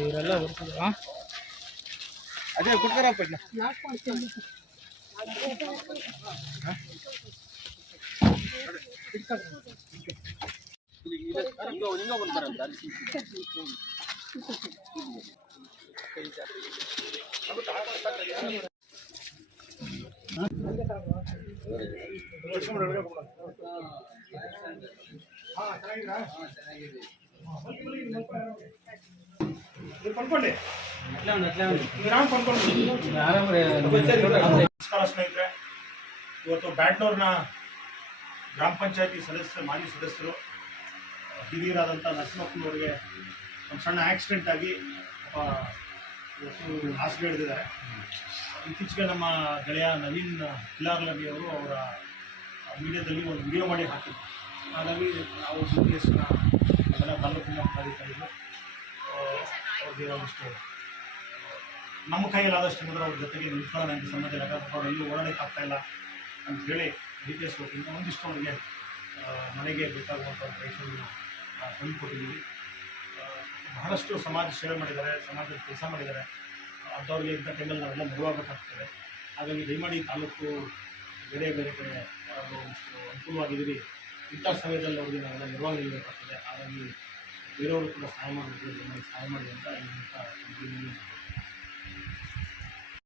ಇವರೆಲ್ಲ ಬರ್ತದೆ. ಅದೇ ಕುಟ್ಕರಪ್ಪ ನಮಸ್ಕಾರ ಸ್ನೇಹಿತರೆ, ಇವತ್ತು ಬ್ಯಾಡ್ನೂರಿನ ಗ್ರಾಮ ಪಂಚಾಯತಿ ಸದಸ್ಯರು, ಮಾಜಿ ಸದಸ್ಯರು, ಹಿರಿಯರಾದಂಥ ನರಸಿಂಹಪ್ಪನವರಿಗೆ ಒಂದು ಸಣ್ಣ ಆಕ್ಸಿಡೆಂಟ್ ಆಗಿ ಇವತ್ತು ಹಾಸಿಗೆ ಹಿಡಿದಿದ್ದಾರೆ. ಇತ್ತೀಚೆಗೆ ನಮ್ಮ ಗೆಳೆಯ ನವೀನ್ ಕಿಲಾರ್ಲವಿ ಅವರು ಅವರ ಮೀಡಿಯಾದಲ್ಲಿ ಒಂದು ವಿಡಿಯೋ ಮಾಡಿ ಹಾಕಿದ್ರು. ಹಾಗಾಗಿ ನಾವು BPSನ ಅದೆಲ್ಲ ತಾಲೂಕಿನ ಅಧಿಕಾರಿಗಳು ಅವ್ರಿಗೆ ಒಂದಿಷ್ಟು ನಮ್ಮ ಕೈಯಲ್ಲಾದಷ್ಟು ಏನಾದರೂ ಅವ್ರ ಜೊತೆಗೆ ನಿಂತ್ಕೊಳ್ಳೋಣ ಅಂತ ಸಂಬಂಧ ಇಲ್ಲ, ಅವ್ರು ಎಲ್ಲೂ ಓಡಾಡೋಕ್ಕೆ ಆಗ್ತಾಯಿಲ್ಲ ಅಂತ ಹೇಳಿ BPS ವತಿಯಿಂದ ಒಂದಿಷ್ಟು ಅವರಿಗೆ ಮನೆಗೆ ಬೇಕಾಗುವಂಥ ರೇಷನ್ನ ತಂದುಕೊಟ್ಟಿದ್ದೀವಿ. ಬಹಳಷ್ಟು ಸಮಾಜ ಸೇವೆ ಮಾಡಿದ್ದಾರೆ, ಸಮಾಜದ ಕೆಲಸ ಮಾಡಿದ್ದಾರೆ. ಅಂಥವ್ರಿಗೆ ಇಂಥ ಟೈಮಲ್ಲಿ ನಾವೆಲ್ಲ ನೆರವಾಗಬೇಕಾಗ್ತದೆ. ಹಾಗಾಗಿ ದಯಮಾಡಿ ತಾಲೂಕು ಬೇರೆ ಬೇರೆ ಕಡೆ ಯಾರಾದರೂ ಒಂದಿಷ್ಟು ಅನುಕೂಲವಾಗಿದ್ದೀರಿ, ಇಂಥ ಸಮಯದಲ್ಲಿ ಅವ್ರಿಗೆ ನಾವೆಲ್ಲ ನೆರವಾಗಿ ನಿಲ್ಲಬೇಕಾಗ್ತದೆ. ಹಾಗಾಗಿ ಬೇರೆಯವರು ಕೂಡ ಸಹಾಯ ಮಾಡಬೇಕು, ಸಹಾಯ ಮಾಡಿ ಅಂತ ಈ ಮೂಲಕ